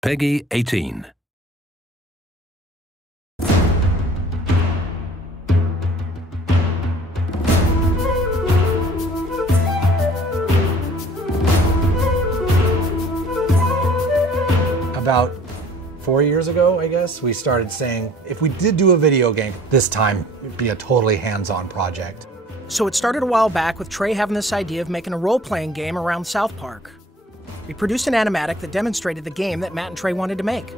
Peggy 18. About 4 years ago, I guess, we started saying, if we did do a video game, this time it'd be a totally hands-on project. So it started a while back with Trey having this idea of making a role-playing game around South Park. We produced an animatic that demonstrated the game that Matt and Trey wanted to make.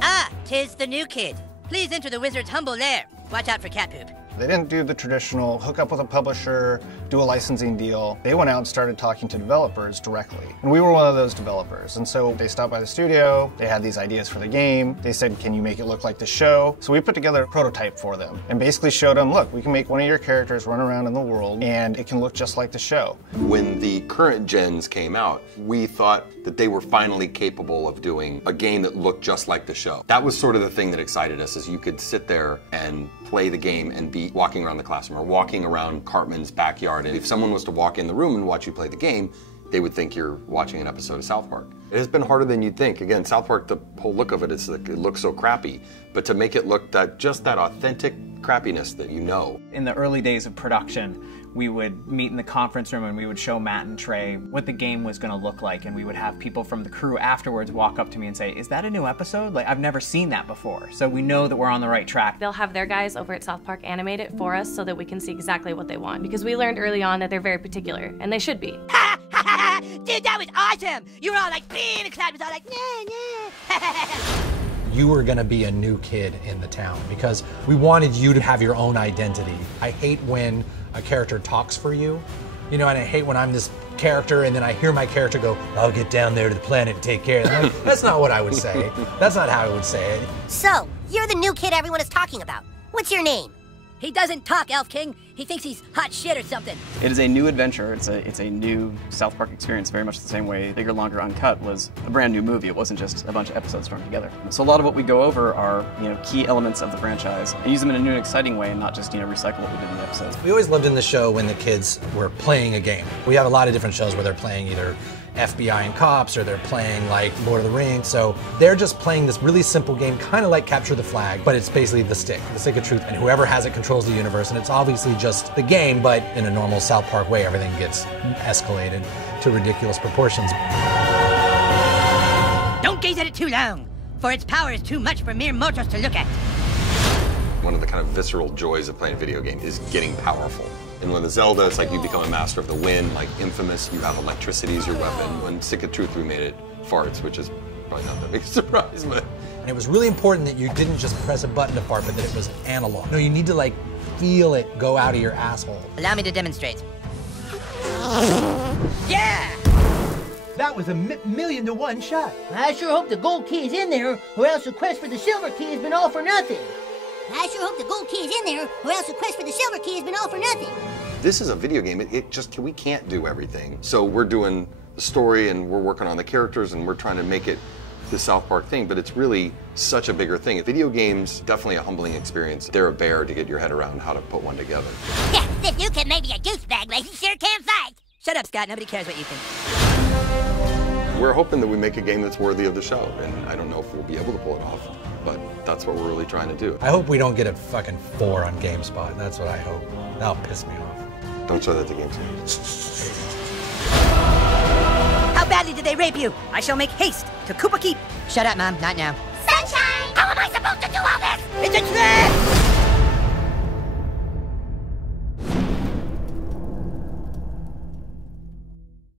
Ah, 'tis the new kid. Please enter the wizard's humble lair. Watch out for cat poop. They didn't do the traditional hook up with a publisher, do a licensing deal. They went out and started talking to developers directly. And we were one of those developers. And so they stopped by the studio, they had these ideas for the game. They said, can you make it look like the show? So we put together a prototype for them and basically showed them, look, we can make one of your characters run around in the world and it can look just like the show. When the current gens came out, we thought that they were finally capable of doing a game that looked just like the show. That was sort of the thing that excited us, is you could sit there and play the game and be walking around the classroom or walking around Cartman's backyard. And if someone was to walk in the room and watch you play the game, they would think you're watching an episode of South Park. It has been harder than you'd think. Again, South Park, the whole look of it is like, it looks so crappy. But to make it look just that authentic crappiness that you know. In the early days of production, we would meet in the conference room and we would show Matt and Trey what the game was going to look like, and we would have people from the crew afterwards walk up to me and say, is that a new episode? Like, I've never seen that before. So we know that we're on the right track. They'll have their guys over at South Park animate it for us so that we can see exactly what they want, because we learned early on that they're very particular, and they should be. Ha ha ha! Dude, that was awesome! You were all like, and the crowd was all like, nah. You were gonna be a new kid in the town because we wanted you to have your own identity. I hate when a character talks for you, you know, and I hate when I'm this character and then I hear my character go, I'll get down there to the planet and take care of them. Like, that's not what I would say. That's not how I would say it. So, you're the new kid everyone is talking about. What's your name? He doesn't talk, Elf King. He thinks he's hot shit or something. It is a new adventure. It's a new South Park experience, very much the same way Bigger, Longer, Uncut was a brand new movie. It wasn't just a bunch of episodes thrown together. So a lot of what we go over are, key elements of the franchise and use them in a new and exciting way, and not just, recycle what we did in the episodes. We always loved in the show when the kids were playing a game. We have a lot of different shows where they're playing either FBI and cops, or they're playing like Lord of the Rings. So they're just playing this really simple game, kind of like Capture the Flag, but it's basically the stick of truth, and whoever has it controls the universe, and it's obviously just the game, but in a normal South Park way, everything gets escalated to ridiculous proportions. Don't gaze at it too long, for its power is too much for mere mortals to look at. One of the kind of visceral joys of playing a video game is getting powerful. And when the Zelda, it's like you become a master of the wind, like Infamous, you have electricity as your weapon. When Stick of Truth, we made it farts, which is probably not that big a surprise, but. And it was really important that you didn't just press a button to fart, but that it was analog. No, you need to like feel it go out of your asshole. Allow me to demonstrate. Yeah! That was a million to one shot. I sure hope the gold key is in there, or else the quest for the silver key has been all for nothing. I sure hope the gold key is in there, or else the quest for the silver key has been all for nothing. This is a video game. We can't do everything. So we're doing the story and we're working on the characters and we're trying to make it the South Park thing, but it's really such a bigger thing. Video games, definitely a humbling experience. They're a bear to get your head around how to put one together. Yeah, this new kid may be a douchebag, but he sure can fight. Shut up, Scott. Nobody cares what you think. We're hoping that we make a game that's worthy of the show, and I don't know if we'll be able to pull it off, but that's what we're really trying to do. I hope we don't get a fucking 4 on GameSpot. That's what I hope. That'll piss me off. Don't show that to GameSpot. How badly did they rape you? I shall make haste to Koopa Keep. Shut up, Mom. Not now. Sunshine! How am I supposed to do all this? It's a trap!